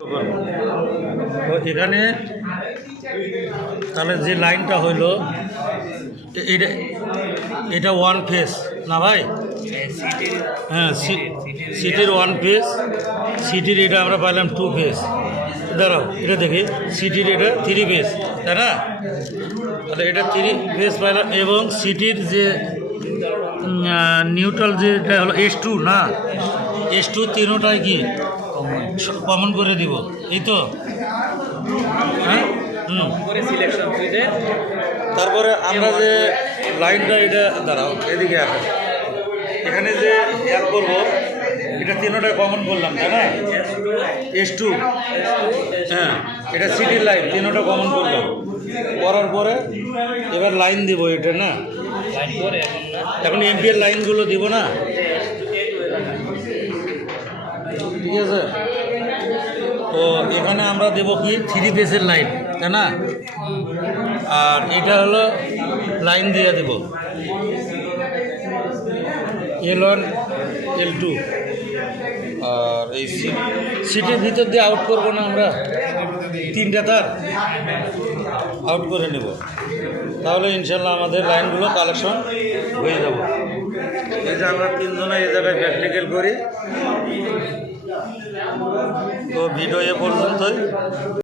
তো এখানে তাহলে যে লাইনটা হইলো এটা এটা ওয়ান ফেস না ভাই? হ্যাঁ, সিটির ওয়ান ফেস, সিটির এটা আমরা পাইলাম টু ফেস। দাঁড়াও এটা দেখি, সিটির এটা থ্রি ফেস, তাই না? তাহলে এটা থ্রি ফেস পাইলাম। এবং সিটির যে নিউট্রাল যেটা হলো S2 না, S2 তিনোটাই কি কমন করে দিব, এই তো? হ্যাঁ, তারপরে আমরা যে লাইনটা এটা দাঁড়াও এদিকে আসে, এখানে যে অ্যাড করবো এটা তিনোটাই কমন করলাম, তাই না? S2, হ্যাঁ, এটা সিটির লাইন তিনোটা কমন করলাম, করার পরে এবার লাইন দিব এটা না, এখন এমপিএর লাইনগুলো দিব না, ঠিক আছে? তো এখানে আমরা দেবো কি থ্রি ফেসের লাইন, তাই না? আর এটা হলো লাইন দিয়ে দেব L1 L2। আর এই সিটের ভিতর দিয়ে আউট করবো না আমরা, তিনটা তার আউট করে নেব, তাহলে ইনশাল্লাহ আমাদের লাইনগুলো কালেকশন হয়ে যাব। এই যে আমরা তিনজনে এই জায়গায় প্র্যাকটিক্যাল করি। তো ভিডিও এ পর্যন্তই।